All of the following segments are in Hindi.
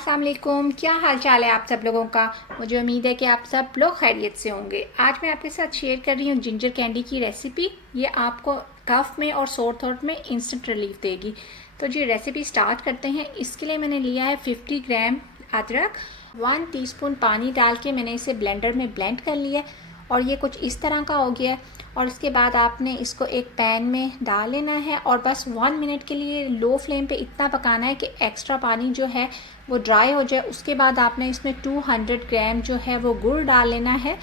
अस्सलाम वालेकुम। क्या हाल चाल है आप सब लोगों का। मुझे उम्मीद है कि आप सब लोग खैरियत से होंगे। आज मैं आपके साथ शेयर कर रही हूँ जिंजर कैंडी की रेसिपी। ये आपको कफ में और सोर थ्रोट में इंस्टेंट रिलीफ देगी। तो जी रेसिपी स्टार्ट करते हैं। इसके लिए मैंने लिया है 50 ग्राम अदरक, 1 टीस्पून पानी डाल के मैंने इसे ब्लेंडर में ब्लेंड कर लिया और ये कुछ इस तरह का हो गया है। और इसके बाद आपने इसको एक पैन में डाल लेना है और बस 1 मिनट के लिए लो फ्लेम पे इतना पकाना है कि एक्स्ट्रा पानी जो है वो ड्राई हो जाए। उसके बाद आपने इसमें 200 ग्राम जो है वो गुड़ डाल लेना है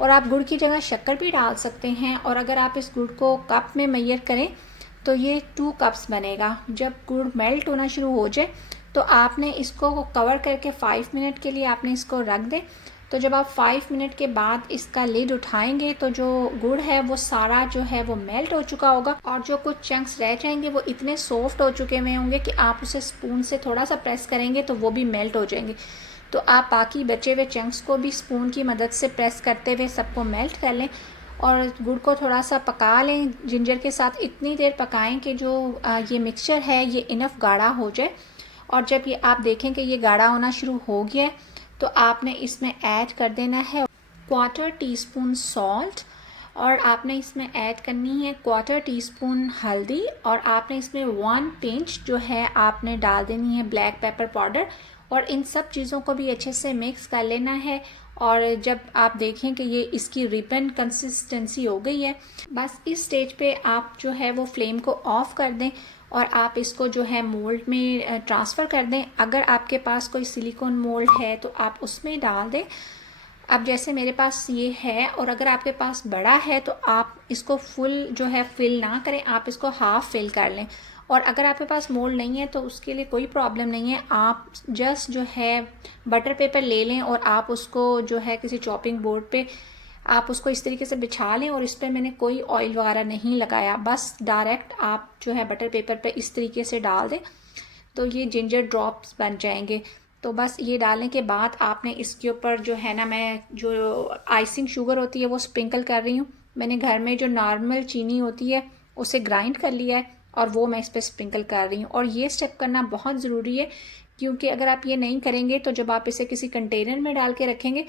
और आप गुड़ की जगह शक्कर भी डाल सकते हैं। और अगर आप इस गुड़ को कप में मेजर करें तो ये 2 कप्स बनेगा। जब गुड़ मेल्ट होना शुरू हो जाए तो आपने इसको कवर करके 5 मिनट के लिए आपने इसको रख दें। तो जब आप 5 मिनट के बाद इसका लिड उठाएंगे तो जो गुड़ है वो सारा जो है वो मेल्ट हो चुका होगा और जो कुछ चंक्स रह जाएंगे वो इतने सॉफ्ट हो चुके हुए होंगे कि आप उसे स्पून से थोड़ा सा प्रेस करेंगे तो वो भी मेल्ट हो जाएंगे। तो आप बाकी बचे हुए चंक्स को भी स्पून की मदद से प्रेस करते हुए सबको मेल्ट कर लें और गुड़ को थोड़ा सा पका लें। जिंजर के साथ इतनी देर पकाएं कि जो ये मिक्सचर है ये इनफ गाढ़ा हो जाए। और जब ये आप देखें कि ये गाढ़ा होना शुरू हो गया है तो आपने इसमें ऐड कर देना है 1/4 टीस्पून सॉल्ट और आपने इसमें ऐड करनी है 1/4 टीस्पून हल्दी और आपने इसमें 1 पिंच जो है आपने डाल देनी है ब्लैक पेपर पाउडर। और इन सब चीज़ों को भी अच्छे से मिक्स कर लेना है। और जब आप देखें कि ये इसकी रिबन कंसिस्टेंसी हो गई है, बस इस स्टेज पे आप जो है वो फ्लेम को ऑफ कर दें और आप इसको जो है मोल्ड में ट्रांसफ़र कर दें। अगर आपके पास कोई सिलिकॉन मोल्ड है तो आप उसमें डाल दें। अब जैसे मेरे पास ये है और अगर आपके पास बड़ा है तो आप इसको फुल जो है फिल ना करें, आप इसको हाफ फिल कर लें। और अगर आपके पास मोल्ड नहीं है तो उसके लिए कोई प्रॉब्लम नहीं है, आप जस्ट जो है बटर पेपर ले लें और आप उसको जो है किसी चॉपिंग बोर्ड पे आप उसको इस तरीके से बिछा लें। और इस पर मैंने कोई ऑयल वगैरह नहीं लगाया, बस डायरेक्ट आप जो है बटर पेपर पे इस तरीके से डाल दें तो ये जिंजर ड्रॉप्स बन जाएंगे। तो बस ये डालने के बाद आपने इसके ऊपर जो है ना, मैं जो आइसिंग शुगर होती है वो स्प्रिंकल कर रही हूँ। मैंने घर में जो नॉर्मल चीनी होती है उसे ग्राइंड कर लिया है और वो मैं इस पर स्प्रिंकल कर रही हूँ। और ये स्टेप करना बहुत ज़रूरी है क्योंकि अगर आप ये नहीं करेंगे तो जब आप इसे किसी कंटेनर में डाल के रखेंगे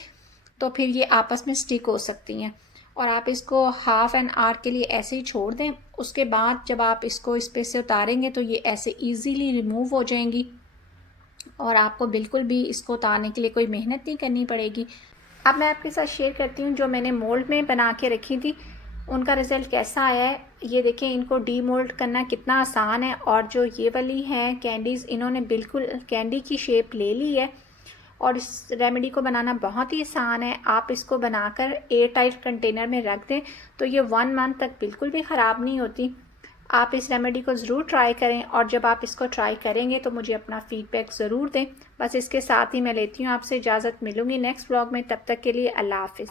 तो फिर ये आपस में स्टिक हो सकती हैं। और आप इसको हाफ एन आवर के लिए ऐसे ही छोड़ दें। उसके बाद जब आप इसको इस पे से उतारेंगे तो ये ऐसे इजीली रिमूव हो जाएंगी और आपको बिल्कुल भी इसको उतारने के लिए कोई मेहनत नहीं करनी पड़ेगी। अब मैं आपके साथ शेयर करती हूँ जो मैंने मोल्ड में बना के रखी थी उनका रिज़ल्ट कैसा आया है। ये देखें, इनको डी मोल्ड करना कितना आसान है। और जो ये वाली हैं कैंडीज़, इन्होंने बिल्कुल कैंडी की शेप ले ली है और इस रेमेडी को बनाना बहुत ही आसान है। आप इसको बनाकर एयर टाइट कंटेनर में रख दें तो ये 1 मंथ तक बिल्कुल भी ख़राब नहीं होती। आप इस रेमेडी को ज़रूर ट्राई करें और जब आप इसको ट्राई करेंगे तो मुझे अपना फ़ीडबैक ज़रूर दें। बस इसके साथ ही मैं लेती हूँ आपसे इजाज़त। मिलूँगी नेक्स्ट व्लॉग में, तब तक के लिए अल्लाह हाफ़िज़।